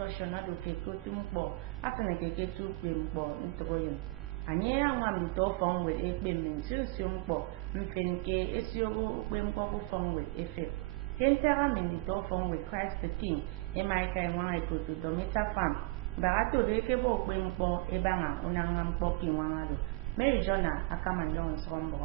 discussion na do ke ko tumpo afena ke tu pe mpo ntoyin anye anwa mi to fon we ekpe min su mpo mfenke esiogo pe mpo ko fon we efe kentera min to fon we Christ the King e mai kai nwa e ko to domita farm barato de ke bo pe mpo e banga unanga mpo ki nwa do Mary Jona akamandon sombo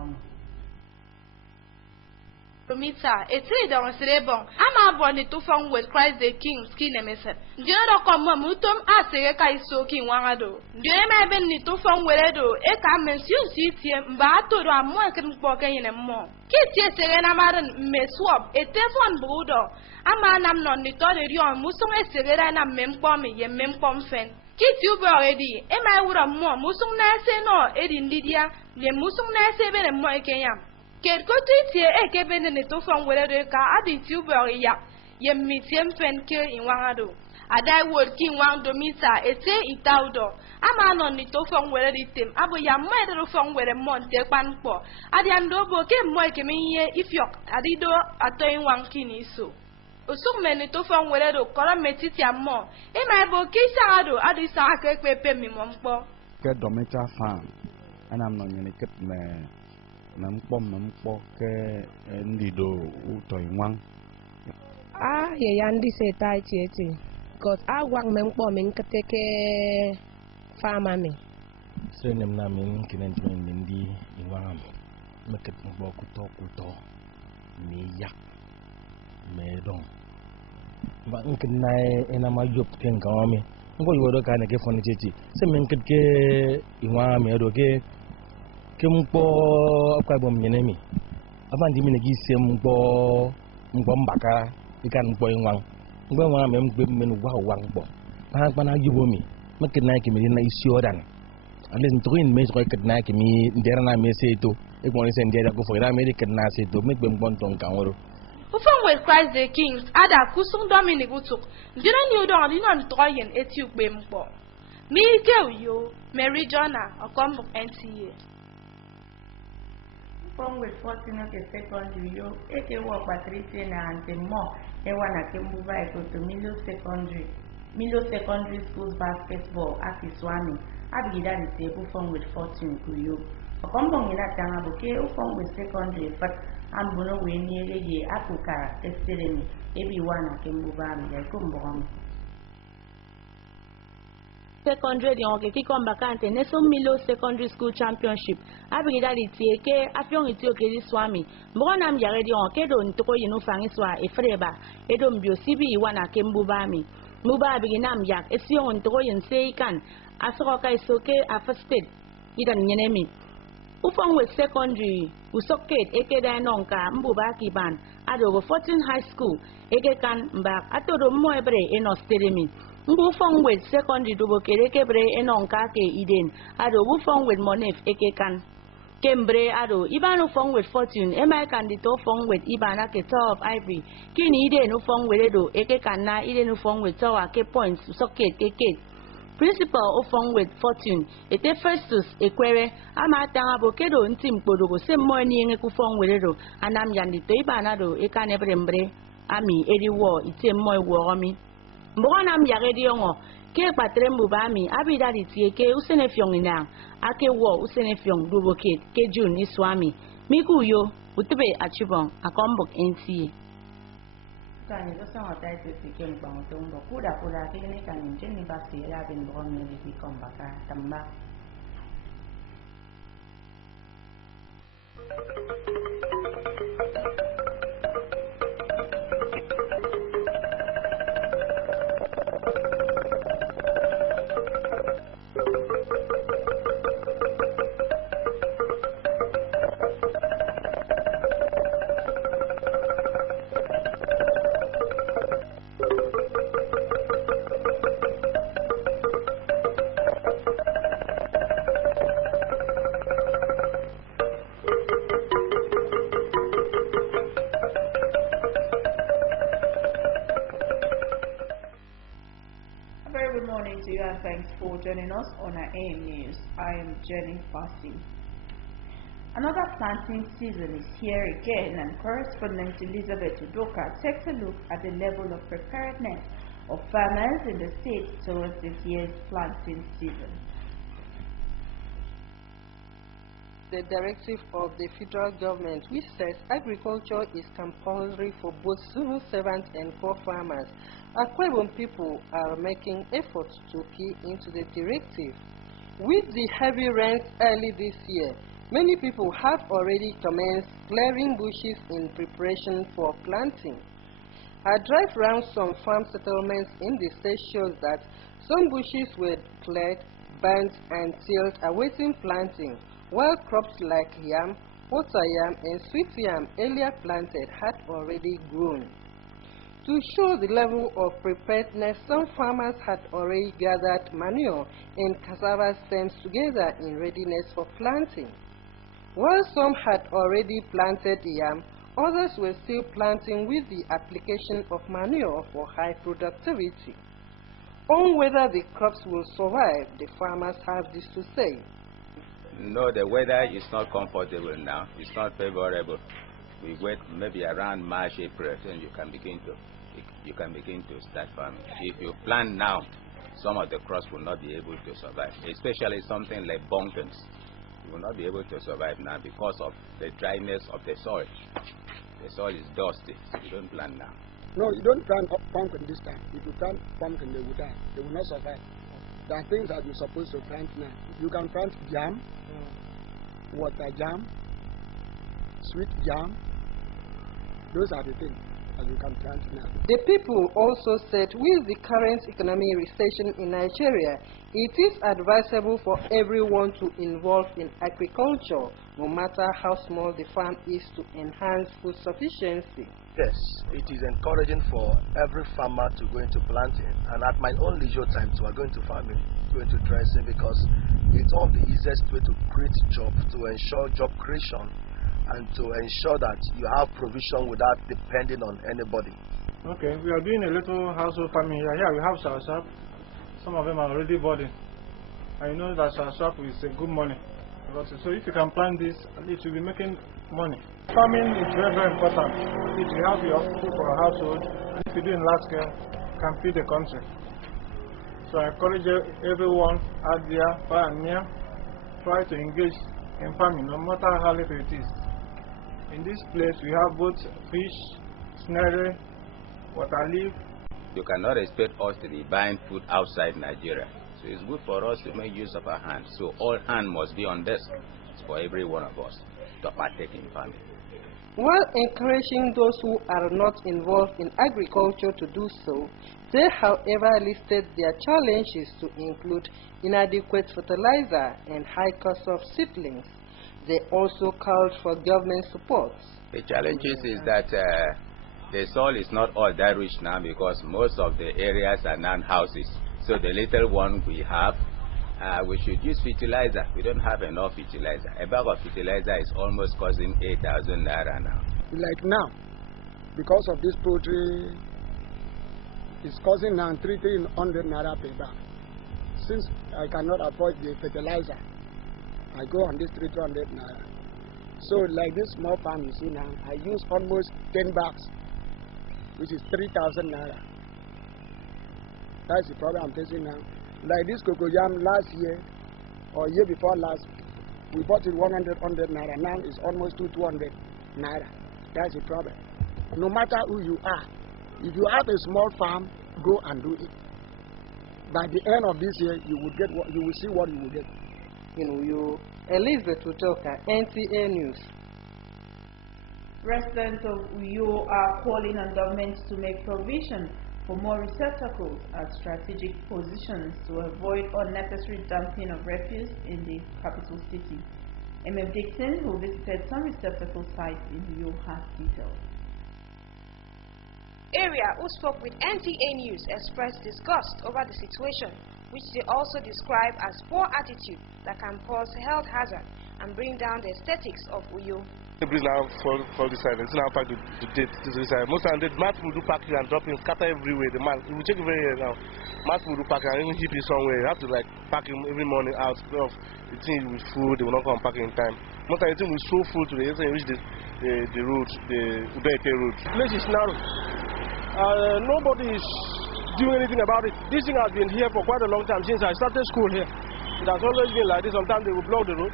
Promita, eti don bon. Ama boni to fon with Christ the King skin emese. Ndiyo do komo mutom asere kai soki nwanga do. Ndiyo me ben ni to fon wele do e ka mensu si tie mba to do amo ken po ken yene mo. Ki tie sere na maran me swap e telefon brudo. Ama nam non ni to de rion musung e sere na mempo me ye mempo fen. Ki ti ubo already e ma wura mo musung na se no e di ndidia le musung na se be le mo e kenyam. Quelque côté et que ben ne to fon wele de ka adi tuber ya ye mitiem fen ke inwangado adai word ki wang do mita ete itaudo ama no ni to fon wele di tem abo ya mo de fon wele monte pan po adi ando bo ke mo ke mi ye ifyok adi do ato inwang kini so osum me ni to fon wele do kola metiti amo e ma bo ki sa ado adi sa ke pe mi mo mpo ke do meta fan anam no ni ket me nampo ke ndido uto inwang ye yandi se tai chieti because wang mempo min keteke fama me se nem na min kinen min di inwang meket mbo kuto mi yak me don ba nkin nai ena ma yop ken kawami ngo yodo kana ke foni chieti se min ketke inwang me do ke kempo akwa bom nyenemi abandi mi negi sem mbo mbaka ikan mpo inwang mbo nwa me mgbe men wa wang bo pa pana yubomi makina ki mi na isi odan ale ntrin me ko ketna ki mi nderna me seto e ko ni sen dia ko fo ira me ketna seto me gbe mbon ton kan woro ufon with Christ the King ada kusung Dominic utuk ndina ni odon adi non troyen eti ugbe mpo mi ke yo Mary Jona okom NTA From with 14 okay secondary yo eke wo patrice na ante mo e wana kembuba e to Milo secondary schools basketball akiswami abigida ni tebu from with 14 kuyo okombo ngina tanga boke from with secondary but ambuno we ni ye akukara esteleni ebi wana kembuba mi ya kumbo secondary de ki komba kante neso Milo secondary school championship abigida litie ke afion itio ke di swami mbona mjare di ke do ntoko yinu fangi swa e freba edo mbio sibi wana ke mbubami muba abigina myak esion ntoko yin seikan asoko kai soke afasted idan nyenemi ufong with secondary usoket eke da nonka mbuba kiban ado 14 high school eke kan mbak atodo moebre eno stedemi Mbu fong with secondary dubo kere kebre enonka ke iden ado bu fong with monef eke kan kembre ado ibanu fong with fortune emai kandito fong with ibana ke top ivory kini ide no fong with edo eke kan na ide no fong with tower ke points socket ke principal of fong with fortune ete Festus ekwere ama tanga bokedo ntim podogo semmo ni enge ku fong with edo anam yandito ibana do ekane brembre ami edi wo ite mo wo omi Mbona mjage diongo ke patre mbubami abida litie ke usene fiong ina ake wo usene fiong duboket ke jun iswami miku yo utube achibong akombok NTA Kani zo sama tai tu sikem bang tumbo kuda kini kani jeni basi ya bin bom ni di kombaka tamba Good morning to you and thanks for joining us on our AM News. I am Jenny Fassi. Another planting season is here again, and correspondent Elizabeth Udoka takes a look at the level of preparedness of farmers in the state towards this year's planting season. The directive of the federal government, which says agriculture is compulsory for both civil servants and poor farmers, Akwa Ibom people are making efforts to key into the directive. With the heavy rains early this year, many people have already commenced clearing bushes in preparation for planting. A drive around some farm settlements in the state shows that some bushes were cleared, burnt, and tilled awaiting planting, while crops like yam, water yam, and sweet yam earlier planted had already grown. To show the level of preparedness, some farmers had already gathered manure and cassava stems together in readiness for planting. While some had already planted yam, others were still planting with the application of manure for high productivity. On whether the crops will survive, the farmers have this to say. No, the weather is not comfortable now. It's not favorable. We wait maybe around March, April, then you can begin to start farming. If you plant now, some of the crops will not be able to survive, especially something like pumpkins. You will not be able to survive now because of the dryness of the soil. The soil is dusty, so you don't plant now. No, you don't plant pumpkin this time. If you plant pumpkin, they will die. They will not survive. There are things that you're supposed to plant now. You can plant jam, water jam, sweet jam. Those are the things that you can plant now. The people also said with the current economic recession in Nigeria, it is advisable for everyone to involve in agriculture, no matter how small the farm is, to enhance food sufficiency. Yes, it is encouraging for every farmer to go into planting, and at my own leisure time too, I'm going to farming, going to dressing, because it's one of the easiest way to create job, to ensure job creation, and to ensure that you have provision without depending on anybody. Okay, we are doing a little household farming here. Here we have soursop. Some of them are already budding. I know that soursop is a good money. So if you can plant this, it will be making money. Farming is very, very important. If you have your food for a household, if you do in large scale, you can feed the country. So I encourage everyone out there, far and near, try to engage in farming, no matter how little it is. In this place, we have both fish, snail, water leaf. You cannot expect us to be buying food outside Nigeria. So it's good for us to make use of our hands. So all hands must be on desk. It's for every one of us to partake in farming. While encouraging those who are not involved in agriculture to do so, they however listed their challenges to include inadequate fertilizer and high cost of seedlings. They also called for government support. The challenges is that the soil is not all that rich now because most of the areas are non-houses. So the little one we have, we should use fertilizer. We don't have enough fertilizer. A bag of fertilizer is almost costing 8,000 naira now. Like now, because of this poultry, it's costing now 300 naira per bag. Since I cannot afford the fertilizer, I go on this 300 naira. So like this small farm you see now, I use almost 10 bags, which is 3,000 naira. That's the problem I'm facing now. Like this cocoyam last year or year before last, we bought it 100 naira. Now it's almost 200 naira. That's the problem. No matter who you are, if you have a small farm, go and do it. By the end of this year, you will get what you will see what you will get. Elizabeth Utoka, NTA News. Residents of Uyo are calling on government to make provision for more receptacles at strategic positions to avoid unnecessary dumping of refuse in the capital city. M.F. Dixon, who visited some receptacle sites in Uyo, has details. Area who spoke with NTA News expressed disgust over the situation, which they also describe as poor attitude that can cause health hazard and bring down the aesthetics of Uyo. Every now for this side, it's now packed to date to this side. Most of the mass will do packing and dropping, scatter everywhere. The man, we check very well now. Mass will do packing and even keep it somewhere. You have to like pack him every morning out of the thing with food. They will not come pack in time. Most of the thing will so full today. It's reach the road, the Ubeke road. The place is narrow. Nobody is doing anything about it. This thing has been here for quite a long time since I started school here. It has always been like this. Sometimes they will block the road.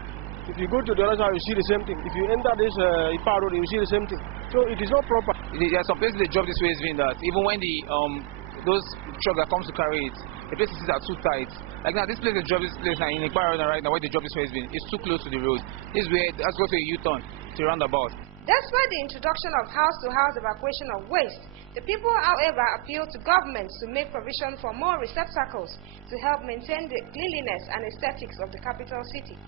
If you go to the other side, you see the same thing. If you enter this Ipa road, you see the same thing. So it is not proper. There are some places the job this way has been that even when the those trucks that comes to carry it, the places are too tight. Like now, this place, the job this place now in Ipa road right now, where the job this way has been, it's too close to the road. This way, let's go to a U-turn to roundabout. Despite the introduction of house-to-house evacuation of waste, the people, however, appeal to governments to make provision for more receptacles to help maintain the cleanliness and aesthetics of the capital city.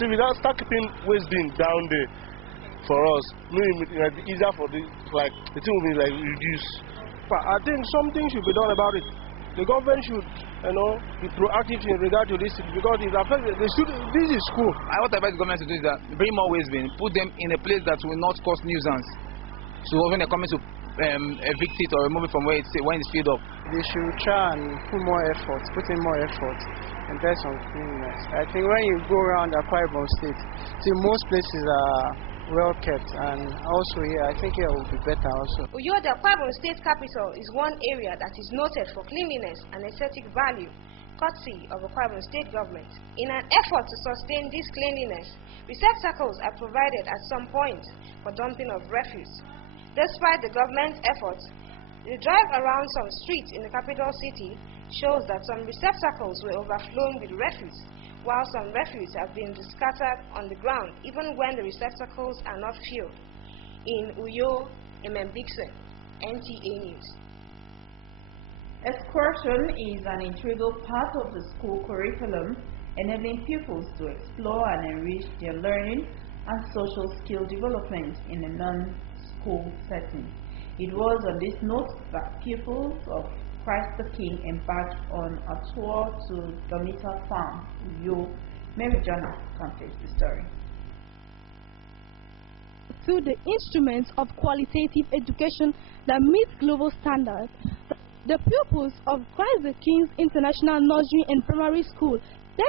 So if we don't start keeping waste bin down there for us, maybe it will be easier for the thing will be like reduced. But I think something should be done about it. The government should, be proactive in regard to this because it affects the students. This is school. What I advise the government to do is that bring more waste bin, put them in a place that will not cause nuisance. So when they're coming to evict it or remove it from when it's filled up. They should try and put in more effort in terms of cleanliness. I think when you go around Akwa Ibom State, see most places are well kept, and also here, I think here will be better also. Uyo, the Akwa Ibom State capital, is one area that is noted for cleanliness and aesthetic value, courtesy of the Akwa Ibom State government. In an effort to sustain this cleanliness, receptacles are provided at some point for dumping of refuse. Despite the government's efforts, the drive around some streets in the capital city shows that some receptacles were overflowing with refuse, while some refuse have been scattered on the ground even when the receptacles are not filled. In Uyo, Dixon, NTA News. Excursion is an integral part of the school curriculum, enabling pupils to explore and enrich their learning and social skill development in a non-school setting. It was on this note that pupils of Christ the King embarked on a tour to Domita Farm, Uyo. Mary Jonah completes the story. Through the instruments of qualitative education that meets global standards, the pupils of Christ the King's International Nursery and Primary School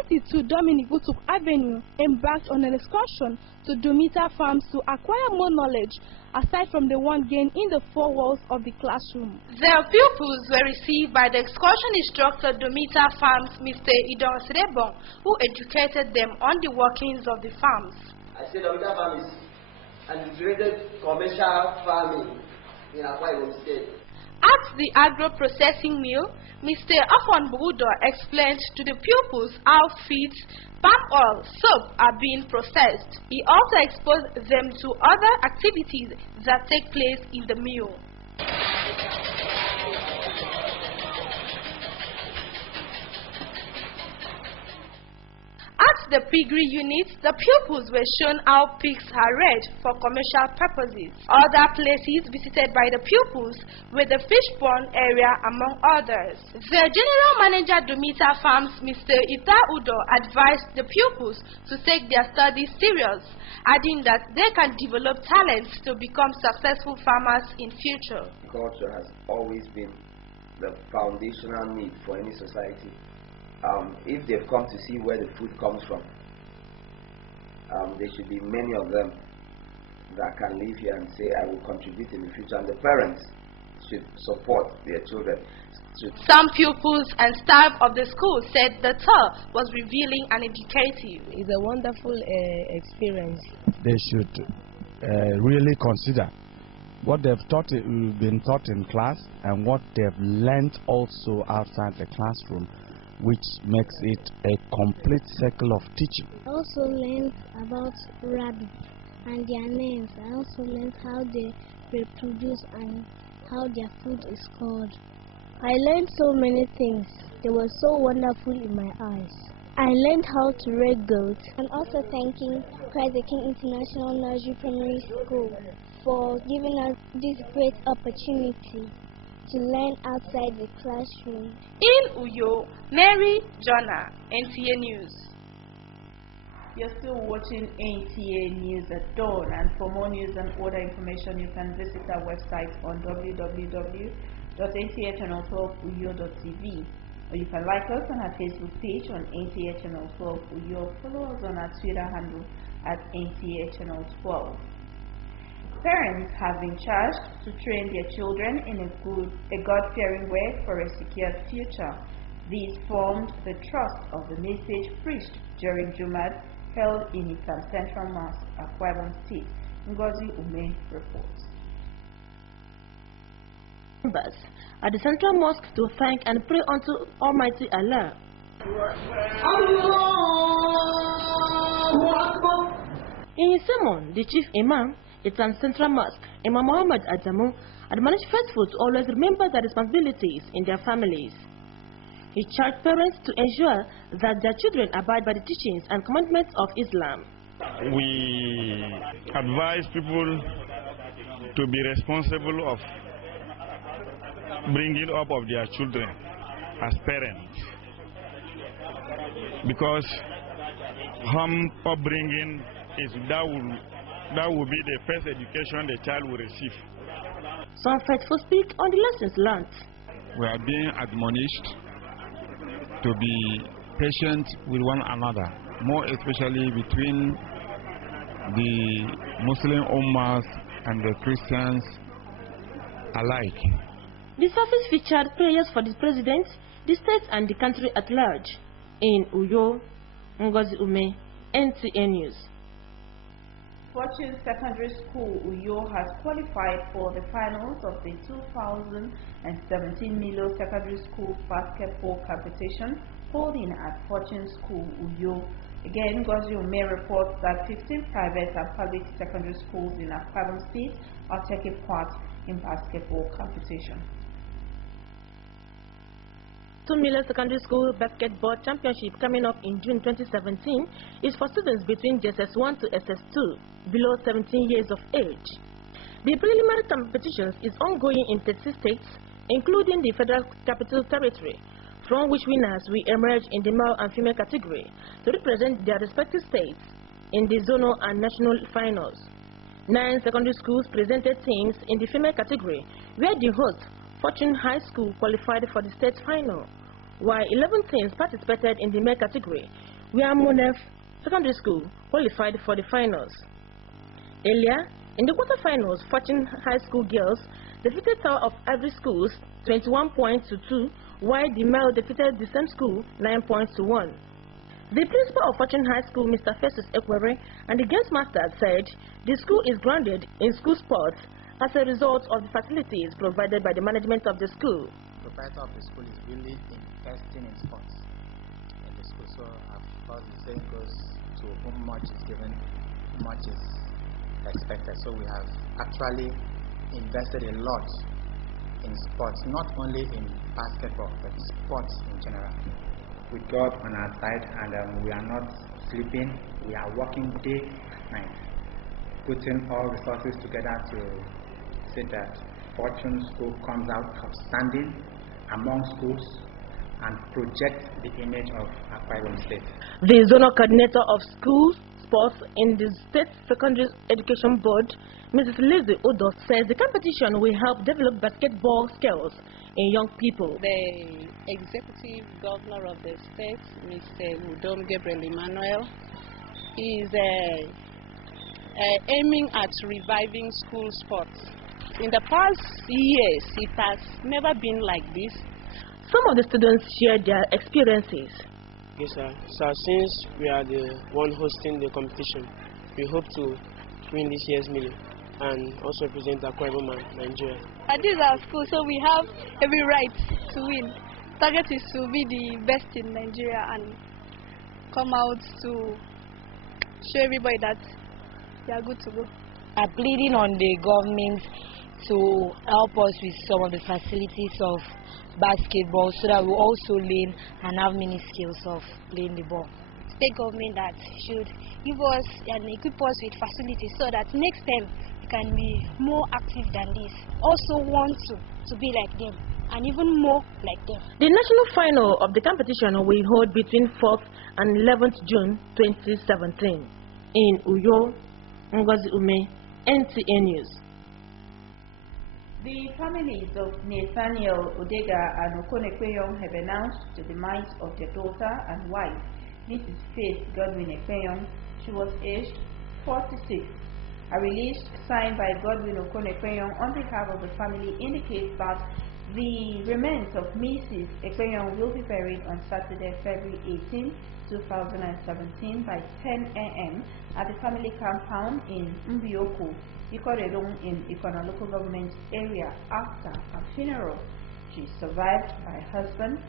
32 Dominic Utuk Avenue embarked on an excursion to Domita Farms to acquire more knowledge aside from the one gained in the four walls of the classroom. Their pupils were received by the excursion instructor Domita Farms, Mr. Idon Srebon, who educated them on the workings of the farms. I said Domita Farm is an integrated commercial farming in Akwa Ibom State. At the agro-processing mill, Mr. Afon Budo explained to the pupils how feeds, palm oil, soap are being processed. He also exposed them to other activities that take place in the mill. At the piggery unit, the pupils were shown how pigs are reared for commercial purposes. Other places visited by the pupils were the fish pond area, among others. The general manager Domita Farms, Mr. Ita Udo, advised the pupils to take their studies serious, adding that they can develop talents to become successful farmers in future. Culture has always been the foundational need for any society. If they've come to see where the food comes from, there should be many of them that can live here and say, I will contribute in the future, and the parents should support their children. Some pupils and staff of the school said the tour was revealing and educative. It's a wonderful experience. They should really consider what they've been taught in class and what they've learned also outside the classroom, which makes it a complete circle of teaching. I also learned about rabbits and their names. I also learned how they reproduce and how their food is called. I learned so many things. They were so wonderful in my eyes. I learned how to rear goats. I'm also thanking Christ the King International Nursery Primary School for giving us this great opportunity to learn outside the classroom. In Uyo, Mary Jonah, NTA News. You're still watching NTA News at dawn, and for more news and other information, you can visit our website on www.ntachannel12uyo.tv, or you can like us on our Facebook page on NTA Channel 12 Uyo. Follow us on our Twitter handle at NTA Channel 12. parents have been charged to train their children in a God-fearing way for a secure future. These formed the thrust of the message preached during Jumat held in Itam Central Mosque, Akwa Ibom State. Ngozi Ume reports. Members at the Central Mosque to thank and pray unto Almighty Allah. In his sermon, the chief imam, Itam Central Mosque, Imam Muhammad Adamu, admonished faithful to always remember their responsibilities in their families. He charged parents to ensure that their children abide by the teachings and commandments of Islam. We advise people to be responsible of bringing up of their children as parents, because home upbringing is that will be the first education the child will receive. Some faithful speak on the lessons learned. We are being admonished to be patient with one another, more especially between the Muslim Ummahs and the Christians alike. The service featured prayers for the president, the state and the country at large. In Uyo, Ngozi Ume, NTA News. Fortune Secondary School Uyo has qualified for the finals of the 2017 Milo Secondary School basketball competition holding at Fortune School Uyo. Again, Ngozi Ume reports that 15 private and public secondary schools in Akwa Ibom State are taking part in basketball competition. Milo Secondary School Basketball Championship coming up in June 2017 is for students between JSS1 to SS2 below 17 years of age. The preliminary competitions is ongoing in 36 states, including the Federal Capital Territory, from which winners will emerge in the male and female category to represent their respective states in the zonal and national finals. 9 secondary schools presented teams in the female category, where the host, Fortune High School, qualified for the state final, while 11 teams participated in the male category, where Monef Secondary School qualified for the finals. Earlier, in the quarterfinals, Fortune High School girls defeated Tower of Every Schools 21 points to 2, while the male defeated the same school 9 points to 1. The principal of Fortune High School, Mr. Festus Ekwere, and the games master said the school is grounded in school sports as a result of the facilities provided by the management of the school. The proprietor of the school is really investing in sports in the school. So, of course, the saying goes, to whom much is given, much is expected. So we have actually invested a lot in sports, not only in basketball, but sports in general. With God on our side, and we are not sleeping, we are working day and night, putting all resources together to see that Fortune School comes out outstanding among schools and project the image of Akwa Ibom State. The zonal coordinator of schools sports in the State Secondary Education Board, Mrs. Lizzie Odo, says the competition will help develop basketball skills in young people. The executive governor of the state, Mr. Udom Gabriel Emmanuel, is aiming at reviving school sports. In the past years, it has never been like this. Some of the students shared their experiences. Yes, sir. So since we are the one hosting the competition, we hope to win this year's Milo and also represent Akwa Ibom and Nigeria. This is our school, so we have every right to win. Target is to be the best in Nigeria and come out to show everybody that they are good to go. I'm pleading on the government to help us with some of the facilities of basketball so that we also learn and have many skills of playing the ball. State government that should give us and equip us with facilities so that next time we can be more active than this. Also want to be like them and even more like them. The national final of the competition will hold between 4th and 11th June 2017 in Uyo. Ngozi Ume, NTA News. The families of Nathaniel Odega and Okonekweyon have announced the demise of their daughter and wife, Mrs. Faith Godwin Ekweyon. She was aged 46. A release signed by Godwin Ekwenyong on behalf of the family indicates that the remains of Mrs. Ekwenyong will be buried on Saturday, February 18, 2017 by 10 a.m. at the family compound in Mbioko, Ikoredong in Ikona local government area after a funeral. She is survived by her husband,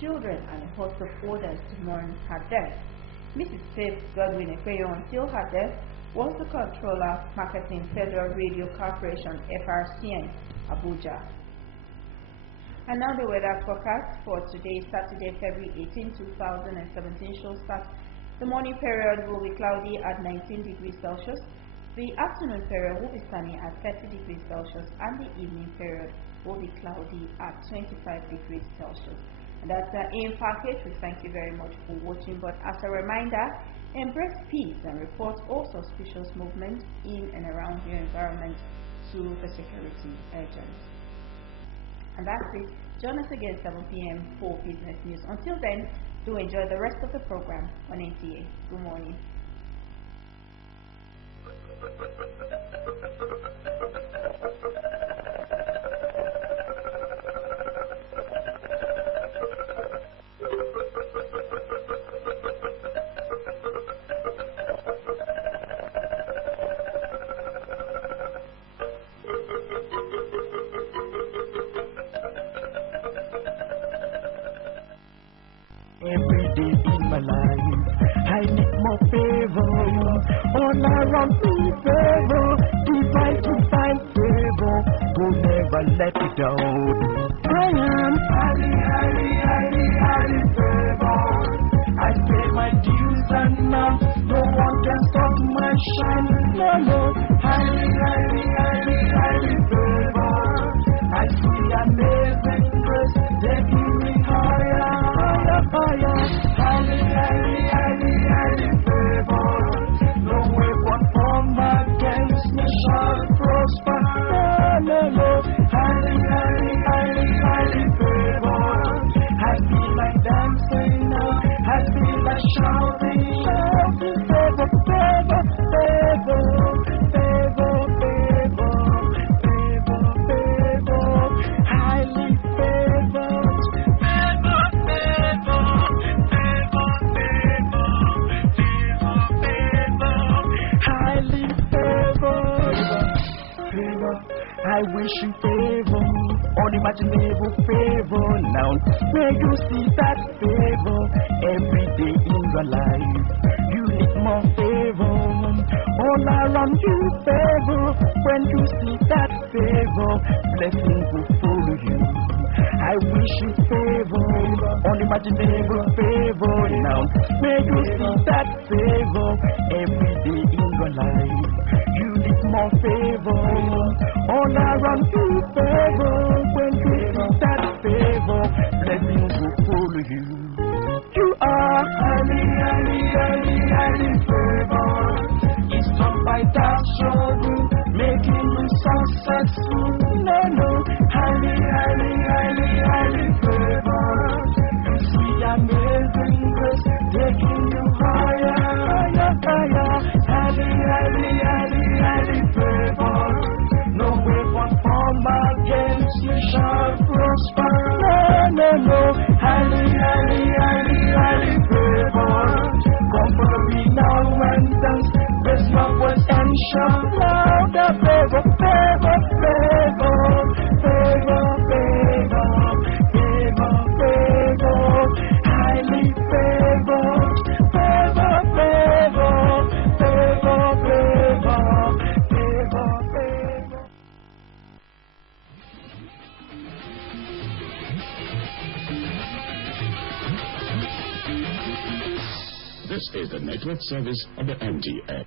children, and a host of others to mourn her death. Mrs. Faith Godwin Ekwenyong, until her death, was the controller marketing Federal Radio Corporation FRCN, Abuja. And now the weather forecast for today, Saturday, February 18, 2017 shows that the morning period will be cloudy at 19 degrees Celsius, the afternoon period will be sunny at 30 degrees Celsius, and the evening period will be cloudy at 25 degrees Celsius. And that's the aim package. We thank you very much for watching, but as a reminder, embrace peace and report all suspicious movements in and around your environment to the security agents. And that's it. Join us again 7 p.m. for business news. Until then, do enjoy the rest of the program on NTA. Good morning. Every day in my life, I need more favor. All around me, favor. Divine favor. Go never let it down. I am highly favored. I pay my dues and now no one can stop my shine. No, highly favored. I see amazing grace taking me higher. Highly favored. No weapon formed against me shall prosper. No. Highly favored. I feel like dancing now. I feel like shouting. Favor. Highly favored. I wish you favor, unimaginable favor. Now, where you see that favor every day in your life, you need more favor. All around you, favor. When you see that favor, blessing will follow you. I wish you favor, unimaginable favor. Now, where you see that favor every day in your life, you need more favor. All around you, favor. When you see that favor, blessing will follow you. You are highly favored. It's not by that struggle making you successful. No, highly favored. You see amazing grace taking you higher. Highly favored. No weapon formed against you shall prosper. No, highly favored. Come follow me now and dance. There's no words and shout louder. Favor. Highly favored. This is the network service of the NTA.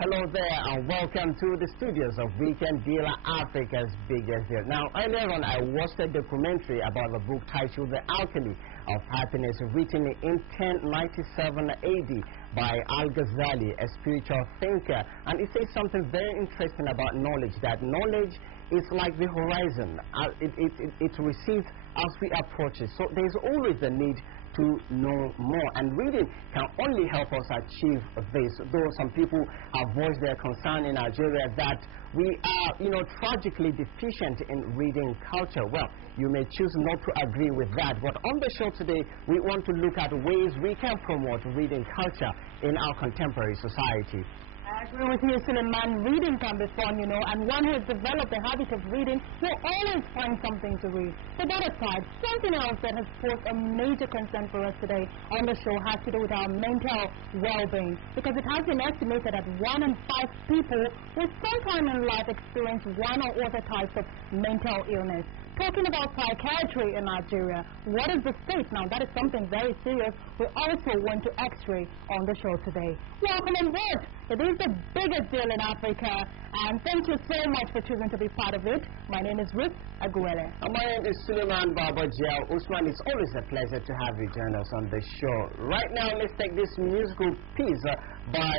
Hello there and welcome to the studios of Weekend Dealer, Africa's biggest deal. Now, earlier on, I watched a documentary about the book titled The Alchemy of Happiness, written in 1097 AD by Al-Ghazali, a spiritual thinker. And it says something very interesting about knowledge, that knowledge is like the horizon. It recedes as we approach it. So there's always the need to know more, and reading can only help us achieve this. Though some people have voiced their concern in Nigeria that we are, tragically deficient in reading culture. Well, you may choose not to agree with that, but on the show today, we want to look at ways we can promote reading culture in our contemporary society. I agree with you, Suleiman. Reading can be fun, and one who has developed the habit of reading will always find something to read. So that aside, something else that has posed a major concern for us today on the show has to do with our mental well-being, because it has been estimated that 1 in 5 people will sometime in life experience one or other types of mental illness. Talking about psychiatry in Nigeria, what is the state now? That is something very serious. We also want to x-ray on the show today. Welcome on board. It is the biggest deal in Africa, and thank you so much for choosing to be part of it. My name is Ruth Aguele. And my name is Suleiman Babajal Usman. It's always a pleasure to have you join us on the show. Right now, let's take this musical piece by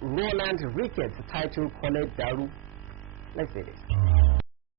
Roland Ricketts titled Kole Daru. Let's see this.